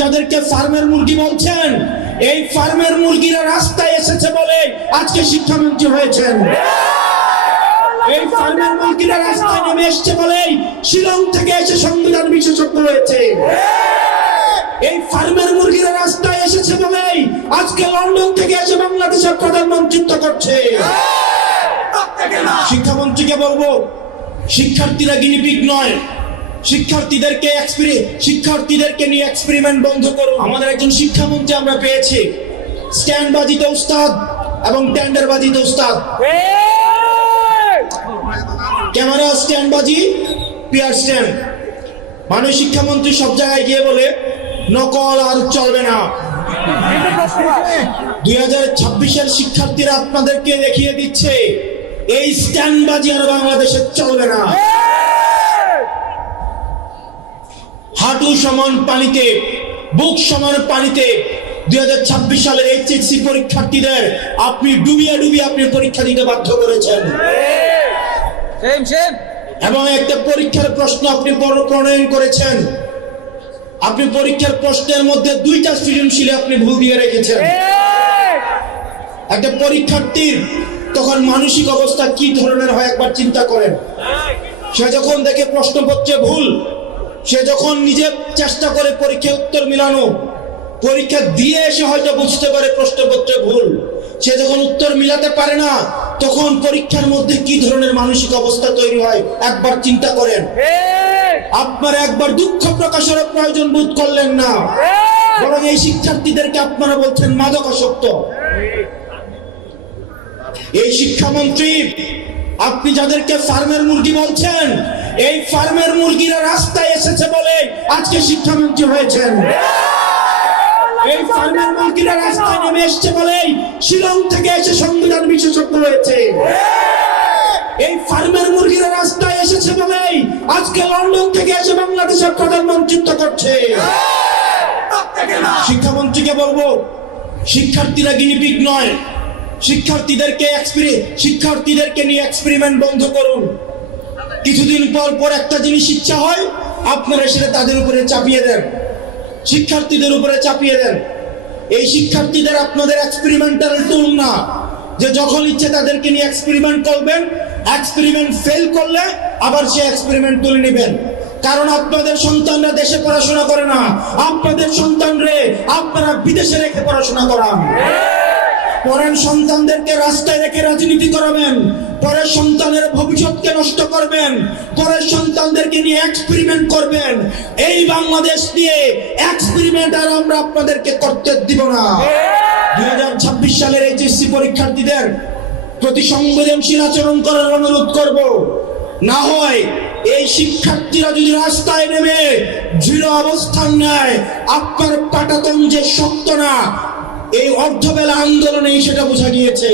যাদেরকে ফার্মের মুরগি বলছেন, এই ফার্মের মুরগিরা রাস্তায় এসেছে বলে আজকে শিক্ষামন্ত্রী হয়েছেন। এই ফার্মের মুরগিরা রাস্তায় নেমে এসেছে বলেই শিলং থেকে এসে সংবিধান বিশেষজ্ঞ হয়েছে। এই ফার্মের মুরগিরা রাস্তায় এসেছে বলেই আজকে লন্ডন থেকে এসে বাংলাদেশের প্রধানমন্ত্রিত্ব করছে। শিক্ষামন্ত্রীকে বলবো, শিক্ষার্থীরা গিনিপিগ নয়, শিক্ষার্থীদেরকে নিয়ে এক্সপেরিমেন্ট বন্ধ করুন। আমাদের একজন শিক্ষামন্ত্রী আমরা পেয়েছি, স্ট্যান্ডবাজিতে উস্তাদ এবং টেন্ডারবাজিতে উস্তাদ। ক্যামেরা স্ট্যান্ডবাজি, পিয়ার স্ট্যান্ড। মাননীয় শিক্ষামন্ত্রী সব জায়গায় গিয়ে বলে নকল আর চলবে না। 2026-এর শিক্ষার্থীরা আপনাদেরকে দেখিয়ে দিচ্ছে এই স্ট্যান্ডবাজি আর বাংলাদেশে চলবে না। হাঁটু সমান পানিতে, বুক সমান পানিতে 2026 সালের এইচএসসি পরীক্ষার্থীদের আপনি ডুবিয়ে আপনি পরীক্ষা দিতে বাধ্য করেছেন। এবং একটা পরীক্ষার প্রশ্ন আপনি প্রণয়ন করেছেন। আপনি পরীক্ষার প্রশ্নের মধ্যে 2টা সৃজনশীলে আপনি ভুল দিয়ে রেখেছেন। একটা পরীক্ষার্থীর তখন মানসিক অবস্থা কি ধরনের হয় একবার চিন্তা করেন। সে যখন দেখে প্রশ্নপত্রে ভুল, সে যখন নিজে চেষ্টা করে পরীক্ষায় উত্তর মিলানো, পরীক্ষা দিয়ে এসে হয়তো বুঝতে পারে প্রশ্নপত্রে ভুল, সে যখন উত্তর মিলাতে পারে না, তখন পরীক্ষার মধ্যে কি ধরনের মানসিক অবস্থা তৈরি হয় একবার চিন্তা করেন। আপনারা একবার দুঃখ প্রকাশের প্রয়োজন বোধ করলেন না, বরং এই শিক্ষার্থীদেরকে আপনারা বলছেন মাদকাসক্ত। এই শিক্ষামন্ত্রী আপনি যাদেরকে ফার্মের মুরগি বলছেন, এই ফার্মের মুরগিরা রাস্তায় এসেছে বলে আজকে শিক্ষামন্ত্রী হয়েছেন। এই ফার্মের মুরগিরা রাস্তায় নেমে এসেছে বলেই শিলং থেকে এসে সংবিধান বিশেষজ্ঞ হয়েছে। এই ফার্মের মুরগিরা রাস্তায় এসেছে বলেই আজকে লন্ডন থেকে এসে বাংলাদেশের প্রধানমন্ত্রিত্ব করছে। শিক্ষামন্ত্রীকে বলবো, শিক্ষার্থীরা গিনিপিগ নয়, শিক্ষার্থীদেরকে নিয়ে এক্সপেরিমেন্ট বন্ধ করুন। কিছুদিন পর একটা জিনিস ইচ্ছা হয়, আপনারা সেটা তাদের উপরে চাপিয়ে দেন, শিক্ষার্থীদের উপরে চাপিয়ে দেন। এই শিক্ষার্থীদের আপনাদের এক্সপেরিমেন্টাল টুল না, যে যখন ইচ্ছে তাদেরকে নিয়ে এক্সপেরিমেন্ট করবেন, এক্সপেরিমেন্ট ফেল করলে আবার সে এক্সপেরিমেন্ট তুলে নেবেন। কারণ আপনাদের সন্তানরা দেশে পড়াশোনা করে না, আপনাদের সন্তানরে আপনারা বিদেশে রেখে পড়াশোনা করান। পরের সন্তানদেরকে রাস্তায় রেখে রাজনীতি করাবেন, পরের সন্তানের ভবিষ্যৎকে নষ্ট করবেন, পরের সন্তানদেরকে নিয়ে এক্সপেরিমেন্ট করবেন। এই বাংলাদেশ নিয়ে এক্সপেরিমেন্ট আর আমরা আপনাদেরকে করতে দিব না। 2026 সালের এইচএসসি পরীক্ষার্থীদের প্রতি সংবেদনশীল আচরণ করার অনুরোধ করব। না হয় এই শিক্ষার্থীরা যদি রাস্তায় নেমে দৃঢ় অবস্থান নেয়, আপনার পাটাতন যে শক্ত না, এই অর্ধবেলা আন্দোলনেই সেটা বোঝা গিয়েছে।